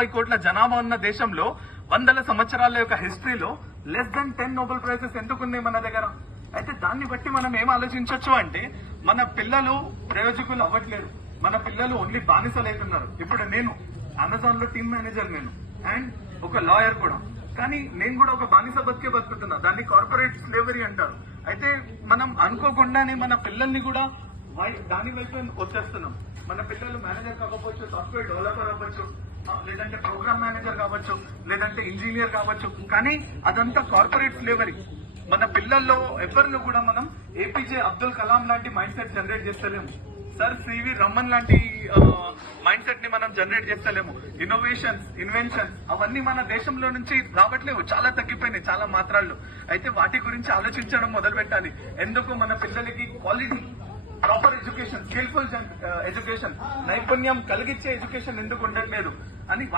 కోట్ల జనాభా ఉన్న దేశంలో వందల సంవత్సరాల యొక్క హిస్టరీలో లెస్ దెన్ 10 నోబెల్ ప్రైజెస్ ఎందుకున్నాయి మన దగ్గర? అయితే దాన్ని బట్టి మనం ఏం ఆలోచించవచ్చు అంటే మన పిల్లలు ప్రయోజకులు అవ్వట్లేదు, మన పిల్లలు ఓన్లీ బానిసలు అవుతున్నారు. ఇప్పుడు నేను అమెజాన్ లో టీమ్ మేనేజర్, నేను అండ్ ఒక లాయర్ కూడా, కానీ నేను కూడా ఒక బానిస బతుకుతున్నా. దాన్ని కార్పొరేట్ స్లేవరీ అంటారు. అయితే మనం అనుకోకుండానే మన పిల్లల్ని కూడా దాని వైపు వచ్చేస్తున్నాం. మన పిల్లలు మేనేజర్ కాకపోవచ్చు, సాఫ్ట్వేర్ డెవలపర్ అవ్వచ్చు, లేదంటే ప్రోగ్రామ్ మేనేజర్ కావచ్చు, లేదంటే ఇంజనీర్ కావచ్చు, కానీ అదంతా కార్పొరేట్ స్లేవరీ. మన పిల్లల్లో ఎవరిలో కూడా మనం ఏపీజే అబ్దుల్ కలాం లాంటి మైండ్ సెట్ జనరేట్ చేస్తలేము, సర్ సివి రమన్ లాంటి మైండ్ సెట్ ని మనం జనరేట్ చేస్తలేము. ఇన్నోవేషన్స్, ఇన్వెన్షన్స్ అవన్నీ మన దేశంలో నుంచి రావట్లేవు, చాలా తగ్గిపోయినాయి, చాలా మాత్రాల్లో. అయితే వాటి గురించి ఆలోచించడం మొదలు పెట్టాలి. ఎందుకు మన పిల్లలకి quality proper education, skilful education, నైపుణ్యం కలిగించే ఎడ్యుకేషన్ ఎందుకు ఉండట్లేదు అని